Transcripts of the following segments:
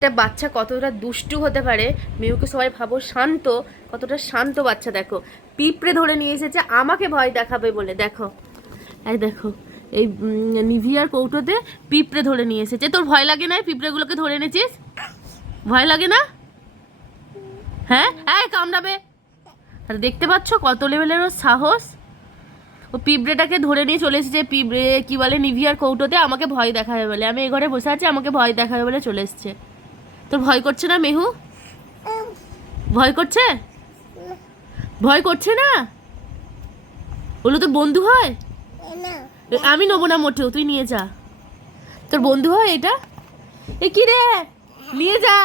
একটা বাচ্চা কতটা দুষ্টু হতে পারে। মিউকে সবাই ভাবো শান্ত, কতটা শান্ত বাচ্চা। দেখো পিঁপড়ে ধরে নিয়ে এসেছে আমাকে ভয় দেখাবে বলে। দেখো এই দেখো, এই নিভিয়ার কৌটোতে পিঁপড়ে ধরে নিয়ে এসেছে। তোর ভয় লাগে না পিঁপড়েগুলোকে ধরে এনেছিস? ভয় লাগে না? হ্যাঁ এই কামড়াবে। আর দেখতে পাচ্ছ কত লেভেলের ওর সাহস। ও পিঁপড়েটাকে ধরে নিয়ে চলে এসেছে। পিঁপড়ে কি বলে, নিভিয়ার কৌটোতে আমাকে ভয় দেখাবে বলে। আমি এই ঘরে বসে আছি, আমাকে ভয় দেখাবে বলে চলে এসেছে। তোর ভয় করছে না মেহু? ভয় করছে? ভয় করছে না? ওগুলো তো বন্ধু হয়। আমি নেবো না মোটেও, তুই নিয়ে যা। তোর বন্ধু হয় এটা? এ কি রে, নিয়ে যা,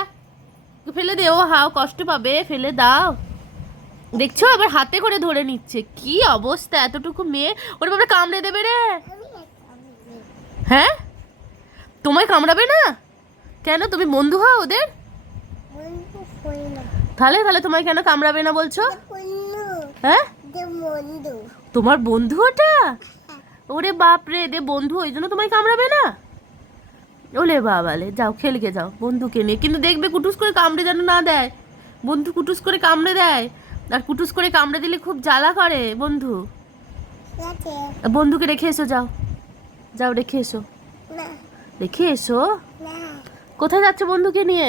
ফেলে দে। ও হাও কষ্ট পাবে, ফেলে দাও। দেখছো আবার হাতে করে ধরে নিচ্ছে। কি অবস্থা, এতটুকু মেয়ে। ওর বাবা কামড়ে দেবে রে। হ্যাঁ তোমায় কামড়াবে না কেন? তুমি বন্ধু হও ওদের? তাহলে তাহলে তোমায় কেন কামড়াবে না বলছো? হ্যাঁ তোমার বন্ধু ওটা? ওরে বাপরে, দে বন্ধু, ওই জন্য তোমায় কামড়াবে না? ওলে বাবালে, যাও খেলকে যাও বন্ধুকে নিয়ে। কিন্তু দেখবে কুটুস করে কামড়ে যেন না দেয়। বন্ধু কুটুস করে কামড়ে দেয়, আর কুটুস করে কামড়ে দিলে খুব জ্বালা করে বন্ধু। বন্ধুকে রেখে এসো, যাও যাও রেখে এসো। রেখে এসো। কোথায় যাচ্ছে বন্ধুকে নিয়ে?